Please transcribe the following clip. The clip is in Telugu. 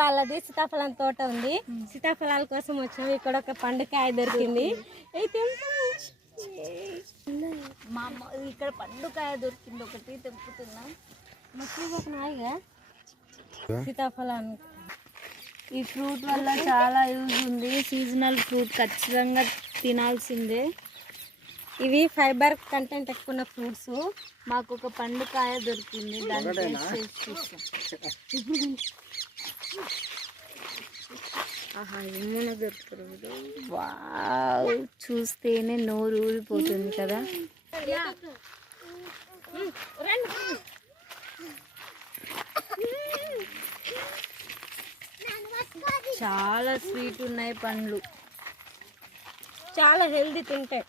వాళ్ళది సీతాఫలం తోట ఉంది. సీతాఫలాల కోసం వచ్చినాం. ఇక్కడ ఒక పండుకాయ దొరికింది. మా అమ్మ ఇక్కడ పండుకాయ దొరికింది, ఒకటి తెంపుతున్నా. సీతాఫలాన్ని ఈ ఫ్రూట్ వల్ల చాలా యూజ్ ఉంది. సీజనల్ ఫ్రూట్ ఖచ్చితంగా తినాల్సిందే. ఇవి ఫైబర్ కంటెంట్ ఎక్కువ ఉన్న ఫ్రూట్స్. మాకు ఒక పండుకాయ దొరికింది, దాన్ని టేస్ట్ చేసి చూస్తాం. ఆహా, ఏమైనా దొరుకుతుంది. వావ్, చూస్తేనే నోరు ఊరిపోతుంది కదా. చాలా స్వీట్ ఉన్నాయి పండ్లు, చాలా హెల్దీ తింటాయి.